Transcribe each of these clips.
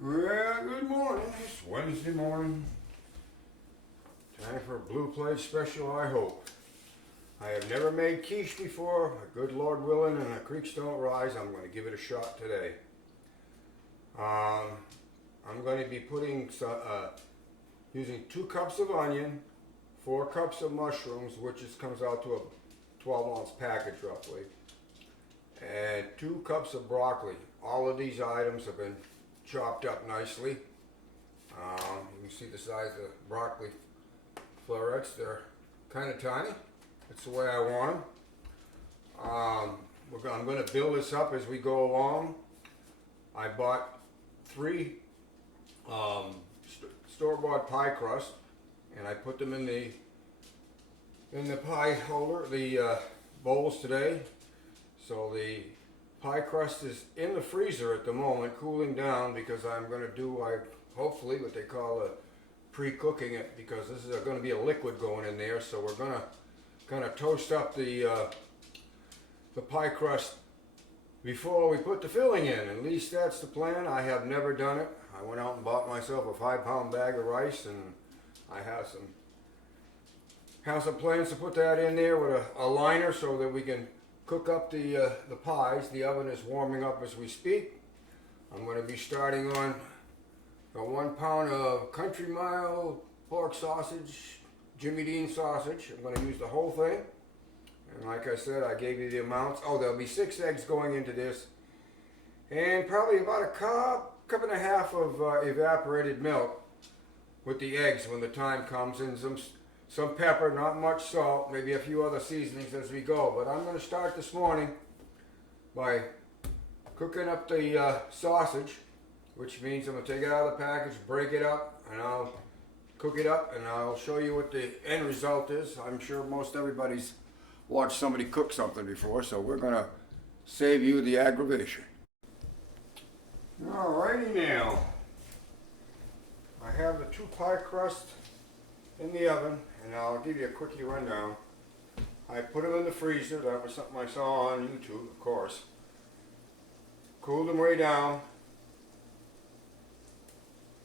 Well, good morning. It's Wednesday morning. Time for a blue plate special, I hope. I have never made quiche before. Good Lord willing and the creeks don't rise, I'm going to give it a shot today. I'm going to be putting using 2 cups of onion, 4 cups of mushrooms, which comes out to a 12-ounce package roughly, and 2 cups of broccoli. All of these items have been chopped up nicely. You can see the size of the broccoli florets. They're kind of tiny. That's the way I want them. I'm going to build this up as we go along. I bought 3 store-bought pie crust, and I put them in the pie holder, the bowls today. So the pie crust is in the freezer at the moment, cooling down, because I'm going to do, hopefully, what they call pre-cooking it, because this is going to be a liquid going in there. So we're going to kind of toast up the pie crust before we put the filling in. At least that's the plan. I have never done it. I went out and bought myself a 5-pound bag of rice, and I have some plans to put that in there with a liner so that we can cook up the pies. The oven is warming up as we speak. I'm going to be starting on a 1 pound of country mile pork sausage, Jimmy Dean sausage. I'm going to use the whole thing. And like I said, I gave you the amounts. Oh, there'll be 6 eggs going into this. And probably about a cup and a half of evaporated milk with the eggs when the time comes, and some pepper, not much salt, maybe a few other seasonings as we go. But I'm going to start this morning by cooking up the sausage, which means I'm going to take it out of the package, break it up, and I'll cook it up, and I'll show you what the end result is. I'm sure most everybody's watched somebody cook something before, so we're going to save you the aggravation. Alrighty now. I have the 2 pie crust in the oven, and I'll give you a quickie rundown. I put them in the freezer. That was something I saw on YouTube, of course. Cooled them way down.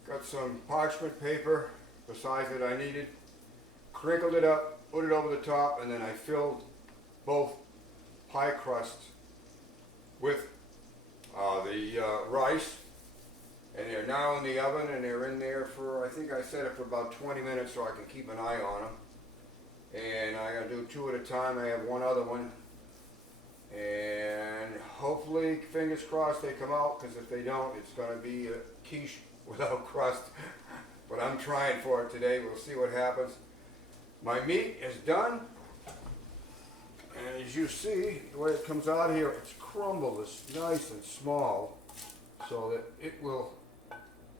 Got some parchment paper the size that I needed. Crinkled it up, put it over the top, and then I filled both pie crusts with the rice. And they're now in the oven, and they're in there for, I think I set it for about 20 minutes so I can keep an eye on them. And I'm going to do 2 at a time. I have one other one. And hopefully, fingers crossed, they come out, because if they don't, it's going to be a quiche without crust. But I'm trying for it today. We'll see what happens. My meat is done. And as you see, the way it comes out here, it's crumbled. It's nice and small, so that it will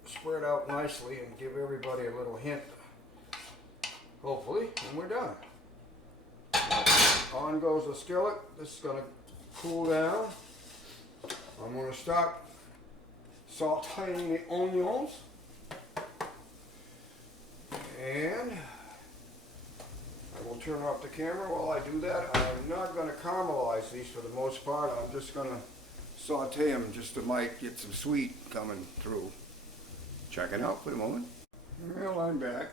spread out nicely and give everybody a little hint, hopefully, and we're done. On goes the skillet. This is going to cool down. I'm going to start sauteing the onions, and I will turn off the camera while I do that. I'm not going to caramelize these for the most part. I'm just going to saute them just to might get some sweet coming through. Check it out for a moment. Well, I'm back.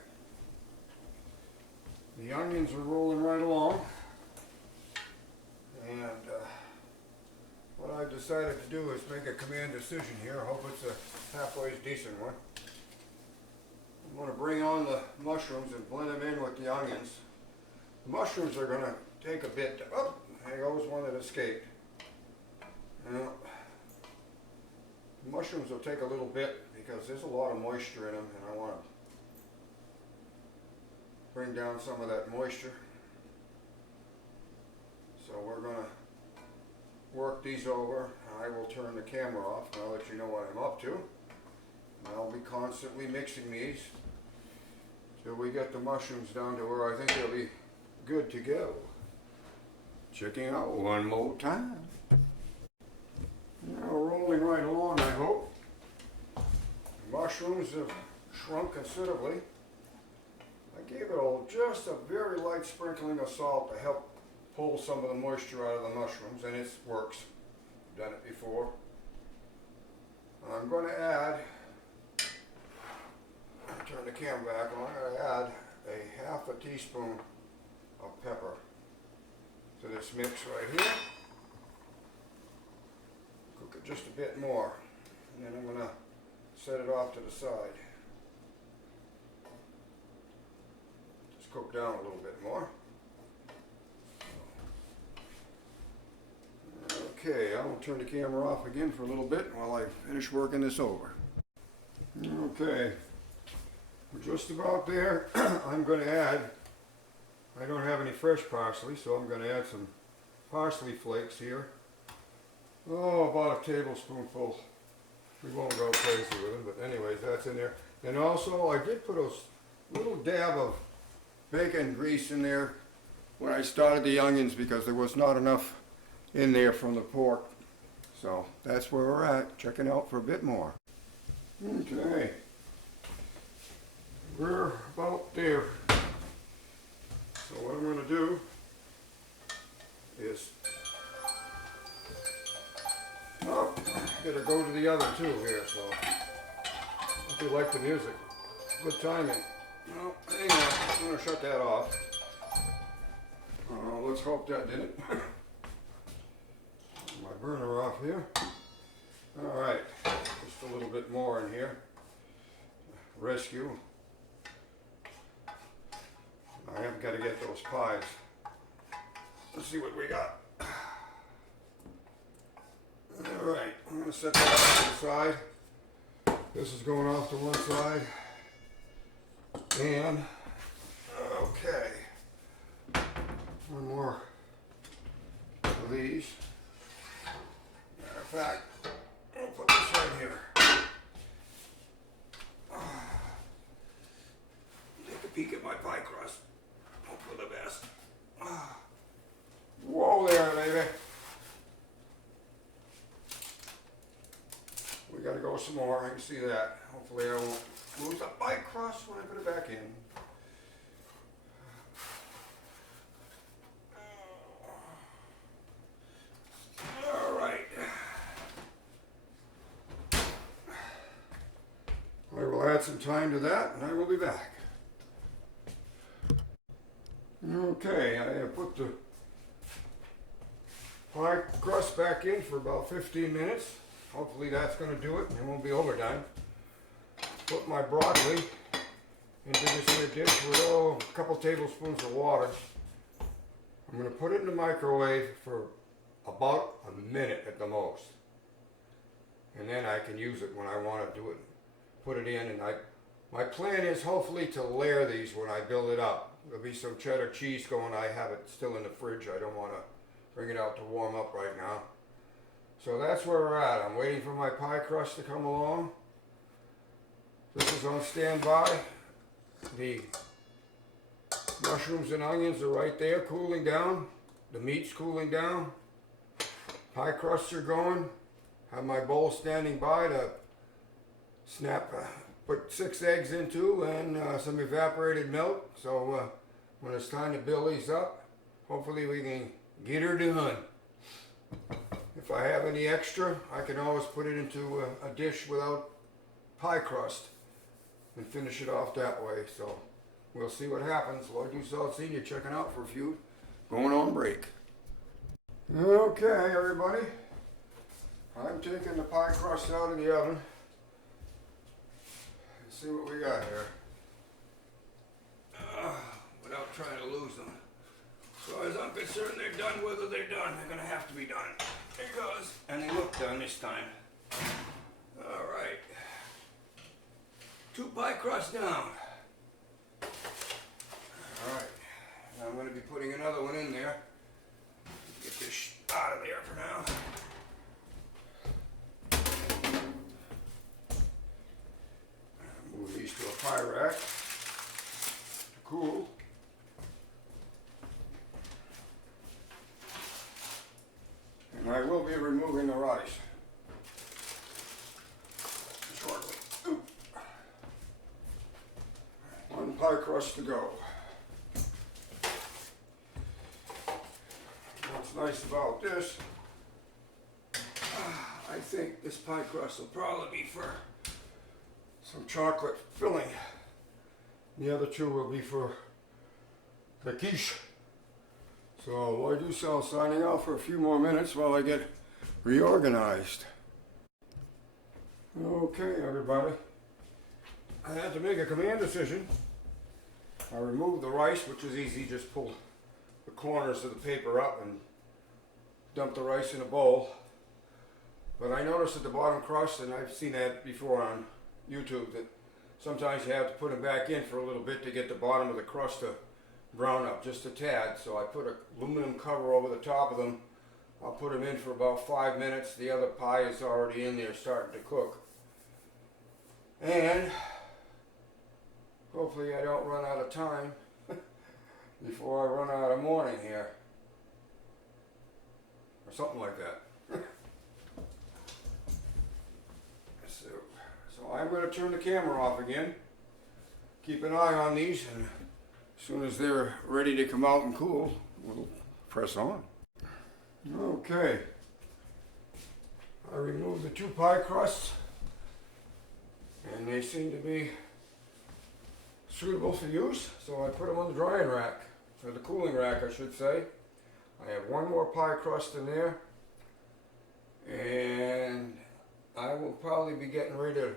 The onions are rolling right along. And what I've decided to do is make a command decision here. I hope it's a halfway decent one. I'm going to bring on the mushrooms and blend them in with the onions. The mushrooms are going to take a bit. Oh, there goes one that escaped. Now, the mushrooms will take a little bit because there's a lot of moisture in them, and I want to bring down some of that moisture. So we're going to work these over. I will turn the camera off and I'll let you know what I'm up to. And I'll be constantly mixing these till we get the mushrooms down to where I think they'll be good to go. Checking out one more time. Now rolling right along, I hope. The mushrooms have shrunk considerably. I gave it just a very light sprinkling of salt to help pull some of the moisture out of the mushrooms, and it works. I've done it before. I'm going to add turn the camera back on. I'm going to add a half a teaspoon of pepper to this mix right here. Cook it just a bit more, and then I'm going to set it off to the side. Just cook down a little bit more. Okay, I will turn the camera off again for a little bit while I finish working this over. Okay, we're just about there. I'm going to add, I don't have any fresh parsley, so I'm going to add some parsley flakes here. Oh, about a tablespoonful. We won't go crazy with them, but anyways, that's in there. And also, I did put a little dab of bacon grease in there when I started the onions because there was not enough in there from the pork. So that's where we're at, checking out for a bit more. Okay, we're about there. So what I'm going to do is, oh, I gotta go to the oven too here, so hope you like the music. Good timing. No, hang on, I'm going to shut that off. Let's hope that did it. My burner off here. Alright, just a little bit more in here. Rescue. I have got to get those pies. Let's see what we got. Alright, I'm going to set that off to the side. This is going off to one side. And, okay, one more of these. Matter of fact, I'll put this right here. Take a peek at my pie crust. Hope for the best. Whoa there, baby. We gotta go some more. I can see that. Hopefully I won't lose the pie crust when I put it back in. Alright. I will add some time to that and I will be back. Okay, I have put the pie crust back in for about 15 minutes. Hopefully that's going to do it and it won't be overdone. Put my broccoli into this here dish with a couple tablespoons of water. I'm going to put it in the microwave for about a minute at the most. And then I can use it when I want to do it. Put it in, and my plan is hopefully to layer these when I build it up. There'll be some cheddar cheese going. I have it still in the fridge. I don't want to bring it out to warm up right now. So that's where we're at. I'm waiting for my pie crust to come along. This is on standby. The mushrooms and onions are right there cooling down. The meat's cooling down. Pie crusts are going. Have my bowl standing by to put 6 eggs into and some evaporated milk. So when it's time to build these up, hopefully we can get her done. If I have any extra, I can always put it into a dish without pie crust and finish it off that way. So we'll see what happens. Lord you saw senior checking out for a few. Going on break. Okay, everybody. I'm taking the pie crust out of the oven. Let's see what we got here. Without trying to lose them. So as I'm concerned, they're done whether they're done. They're going to have to be done. There it goes. And they look done this time. Alright. 2 pie crusts down. Alright. Now I'm going to be putting another one in there. Get this out of there for now. Move these to a pie rack to cool. And I will be removing the rice shortly. Oop. 1 pie crust to go. What's nice about this, I think this pie crust will probably be for some chocolate filling. The other two will be for the quiche. So Lloyd Dussel signing out for a few more minutes while I get reorganized. Okay, everybody. I had to make a command decision. I removed the rice, which is easy. Just pull the corners of the paper up and dump the rice in a bowl. But I noticed at the bottom crust, and I've seen that before on YouTube, that sometimes you have to put them back in for a little bit to get the bottom of the crust to brown up just a tad. So I put an aluminum cover over the top of them. I'll put them in for about 5 minutes. The other pie is already in there starting to cook. And hopefully I don't run out of time before I run out of morning here. Or something like that. So I'm going to turn the camera off again. Keep an eye on these, and as soon as they're ready to come out and cool, we'll press on. Okay. I removed the 2 pie crusts, and they seem to be suitable for use, so I put them on the drying rack, or the cooling rack I should say. I have 1 more pie crust in there, and I will probably be getting ready to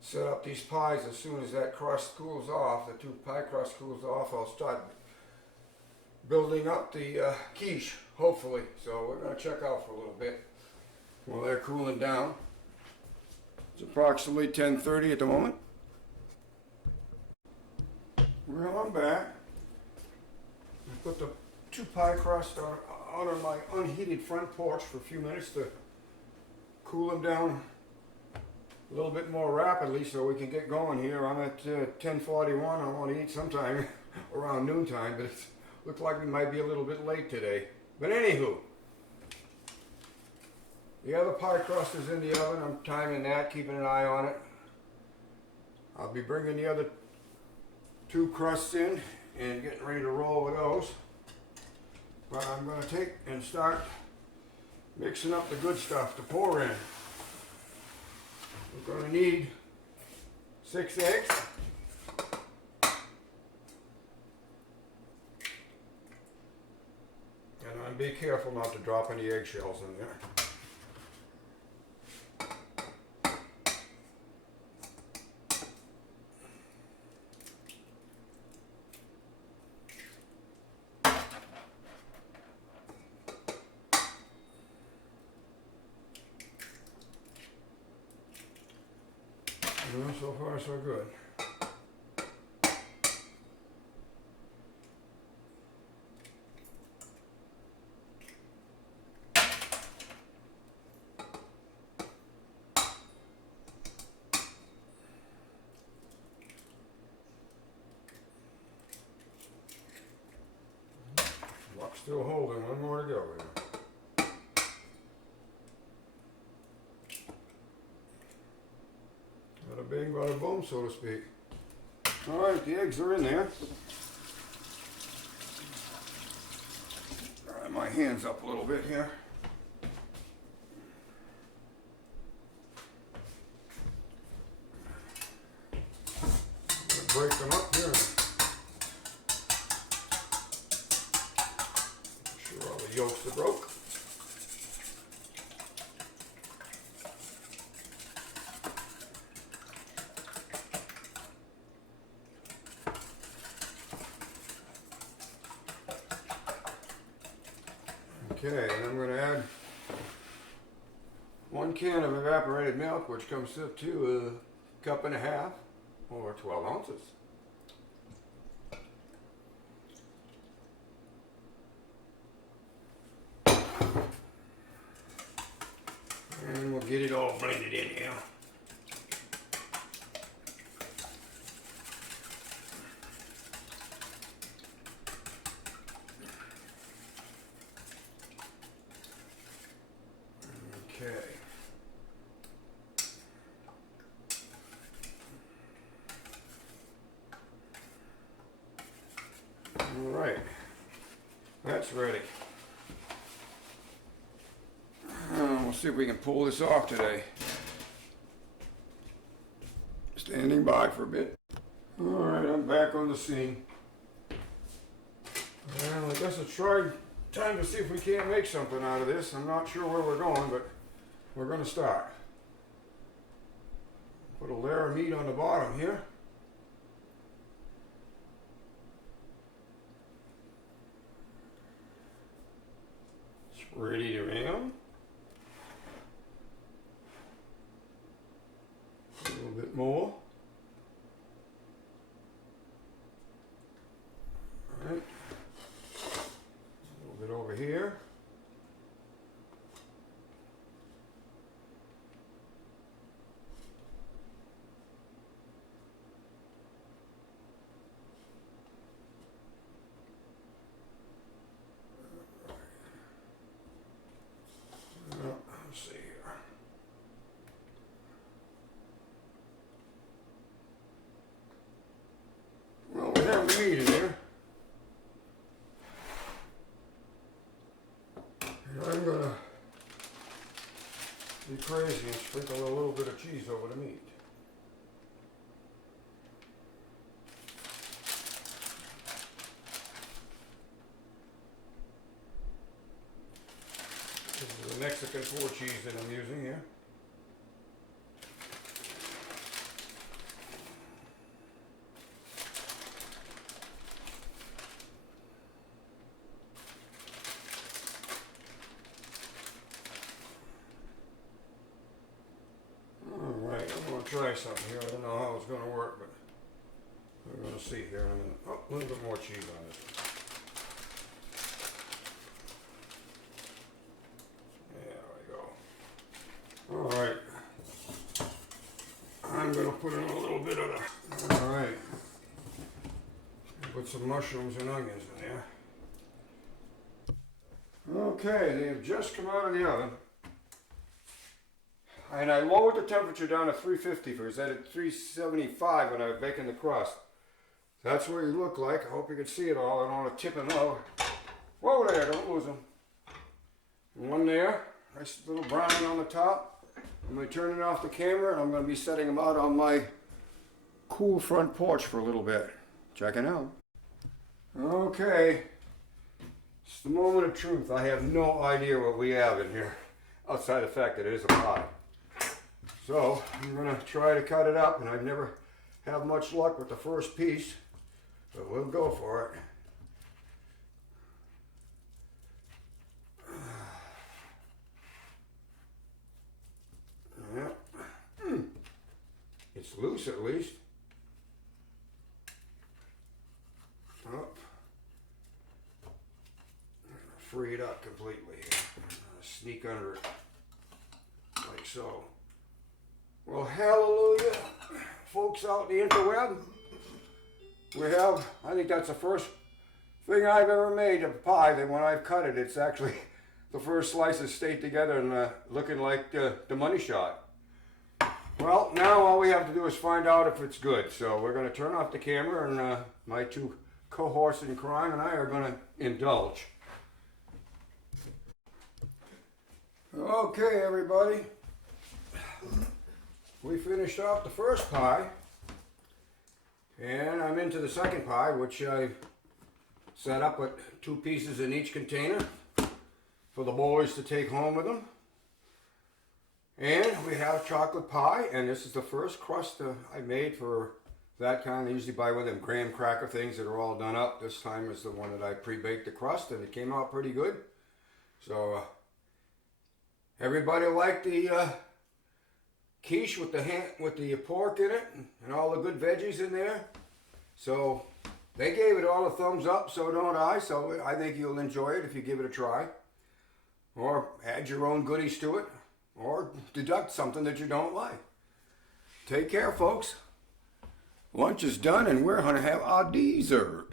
set up these pies as soon as that crust cools off, the 2 pie crust cools off. I'll start building up the quiche, hopefully. So we're going to check out for a little bit while they're cooling down. It's approximately 10:30 at the moment. Well, I'm back. I put the 2 pie crust out on my unheated front porch for a few minutes to cool them down a little bit more rapidly so we can get going here. I'm at 10:41. I want to eat sometime around noontime, but it looks like we might be a little bit late today. But anywho, the other pie crust is in the oven. I'm timing that, keeping an eye on it. I'll be bringing the other 2 crusts in and getting ready to roll with those. But I'm going to take and start mixing up the good stuff to pour in. We're going to need 6 eggs. And be careful not to drop any eggshells in there. Well, so far so good. Luck's still holding, 1 more to go here. Bada bing, bada boom, so to speak. All right, the eggs are in there. Dry my hands up a little bit here. Break them up here. Make sure all the yolks are broke. Okay, and I'm going to add 1 can of evaporated milk, which comes up to 1.5 cups or 12 ounces. And we'll get it all blended in here. Okay. All right. That's ready. We'll see if we can pull this off today. Standing by for a bit. Alright, I'm back on the scene. Well, I guess it's time to see if we can't make something out of this. I'm not sure where we're going, but we're going to start. Put a layer of meat on the bottom here. It's ready to ram. A little bit more. All right. A little bit over here. Let's see here. Well, we have the meat in here. And I'm gonna be crazy and sprinkle a little bit of cheese over the meat. This is the Mexican 4 cheese that I'm using here. Alright, I'm going to try something here. I don't know how it's going to work, but we're going to see here in a minute. Oh, a little bit more cheese on this one. Alright, I'm going to put in a little bit of the, alright, put some mushrooms and onions in there. Okay, they have just come out of the oven. And I lowered the temperature down to 350 for it at 375 when I was baking the crust. That's what you look like. I hope you can see it all. I don't want to tip them over. Whoa there, don't lose them. And one there, nice little brownie on the top. I'm going to turn it off the camera and I'm going to be setting them out on my cool front porch for a little bit. Check it out. Okay, it's the moment of truth. I have no idea what we have in here, outside the fact that it is a pie. So I'm going to try to cut it up, and I've never had much luck with the first piece, but we'll go for it. Yeah. It's loose at least. Up. Free it up completely. Sneak under it. Like so. Well, hallelujah, folks out in the interweb. We have, I think that's the first thing I've ever made of pie that when I've cut it, it's actually the first slices stayed together and looking like the money shot. Well, now all we have to do is find out if it's good. So we're going to turn off the camera, and my two cohorts in crime and I are going to indulge. Okay, everybody. We finished off the first pie, and I'm into the second pie, which I set up with 2 pieces in each container for the boys to take home with them. And we have chocolate pie, and this is the first crust I made for that kind. I usually buy one of them graham cracker things that are all done up. This time is the one that I pre-baked the crust, and it came out pretty good. So everybody liked the quiche with the pork in it and all the good veggies in there. So they gave it all a thumbs up, so don't I. So I think you'll enjoy it if you give it a try. Or add your own goodies to it. Or deduct something that you don't like. Take care, folks. Lunch is done and we're going to have our dessert.